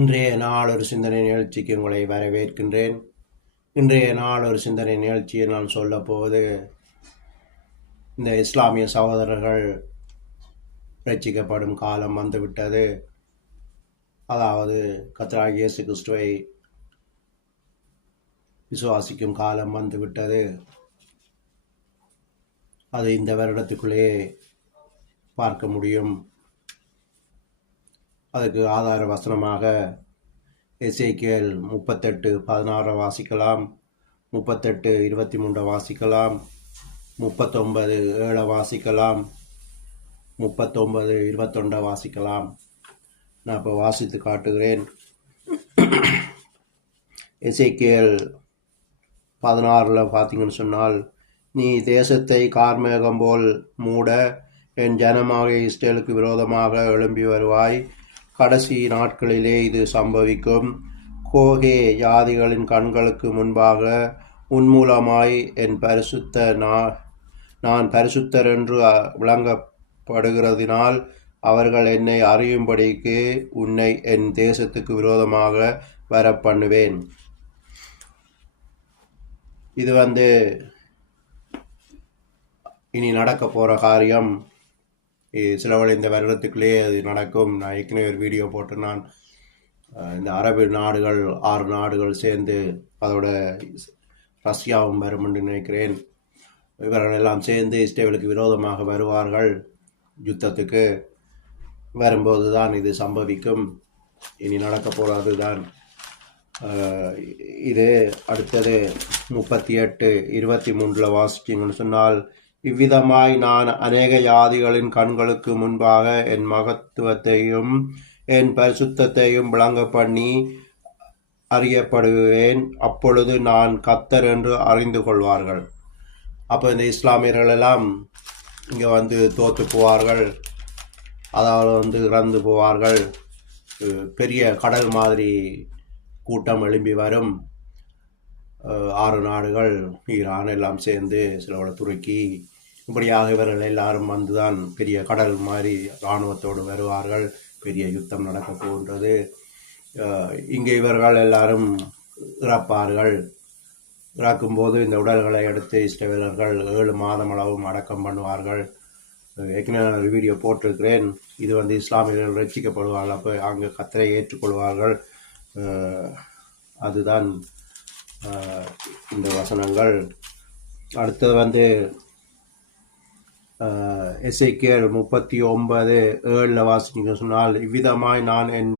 இன்றைய நாள் ஒரு சிந்தனை நிகழ்ச்சிக்கு உங்களை வரவேற்கின்றேன். இன்றைய நாள் ஒரு சிந்தனை நிகழ்ச்சியை நான் சொல்லப் போவது, இந்த இஸ்லாமிய சகோதரர்கள் ரட்சிக்கப்படும் காலம் வந்துவிட்டது. அதாவது கர்த்தராகிய இயேசு கிறிஸ்துவை விசுவாசிக்கும் காலம் வந்துவிட்டது. அது இந்த வருடத்துக்குள்ளேயே பார்க்க முடியும். அதுக்கு ஆதார வசனமாக எசேக்கியேல் 38:16 வாசிக்கலாம், 38:23 வாசிக்கலாம், 39:7 வாசிக்கலாம், 39:21 வாசிக்கலாம். நான் இப்போ வாசித்து காட்டுகிறேன். எசேக்கியேல் 16 பார்த்தீங்கன்னு சொன்னால், நீ தேசத்தை கார்மேகம் போல் மூட என் ஜனமாக இஸ்ரேலுக்கு விரோதமாக எழும்பி வருவாய். கடைசி நாட்களிலே இது சம்பவிக்கும். கோகே ஜாதிகளின் கண்களுக்கு முன்பாக உன்மூலமாய் என் நான் பரிசுத்தர் என்று விளங்கப்படுகிறதினால் அவர்கள் என்னை அறியும்படிக்கு உன்னை என் தேசத்துக்கு விரோதமாக வர பண்ணுவேன். இது இனி நடக்க போகிற காரியம். சிலவழி இந்த வருடத்துக்குள்ளேயே அது நடக்கும். நான் ஏற்கனவே ஒரு வீடியோ போட்டு, நான் இந்த அரபு நாடுகள் 6 நாடுகள் சேர்ந்து, அதோட ரஷ்யாவும் வரும் என்று நினைக்கிறேன், இவர்கள் எல்லாம் சேர்ந்து இஸ்ரேலுக்கு விரோதமாக வருவார்கள். யுத்தத்துக்கு வரும்போது தான் இது சம்பவிக்கும். இனி நடக்க போகிறது தான் இது. அடுத்தது 38:23 வாசிச்சிங்கன்னு சொன்னால், இவ்விதமாய் நான் அநேக ஜாதிகளின் கண்களுக்கு முன்பாக என் மகத்துவத்தையும் என் பரிசுத்தத்தையும் விளங்க பண்ணி அறியப்படுவேன். அப்பொழுது நான் கர்த்தர் என்று அறிந்து கொள்வார்கள். அப்போ இந்த இஸ்லாமியர்கள் எல்லாம் இங்கே தோற்று போவார்கள், அதாவது இறந்து போவார்கள். பெரிய கடல் மாதிரி கூட்டம் எழும்பி வரும். 6 நாடுகள், ஈரான் எல்லாம் சேர்ந்து, சிலவோட துருக்கி, இப்படியாக இவர்கள் எல்லாரும் வந்துதான் பெரிய கடல் மாதிரி இராணுவத்தோடு வருவார்கள். பெரிய யுத்தம் நடக்க போகின்றது. இங்கே இவர்கள் எல்லாரும் இறப்பார்கள். இறக்கும்போது இந்த உடல்களை எடுத்து இஸ்ரவேலர்கள் 7 மாதம் அளவும் அடக்கம் பண்ணுவார்கள். ஏற்கனவே ஒரு வீடியோ போட்டிருக்கிறேன். இது இஸ்லாமியர்கள் ரட்சிக்கப்படுவார்கள். அப்போ அங்கே கர்த்தரை ஏற்றுக்கொள்வார்கள். அதுதான் இந்த வசனங்கள். அடுத்தது எசேக்கியேல் 39:7 வாசிக்க சொன்னால், இவ்விதமாய் நான் என்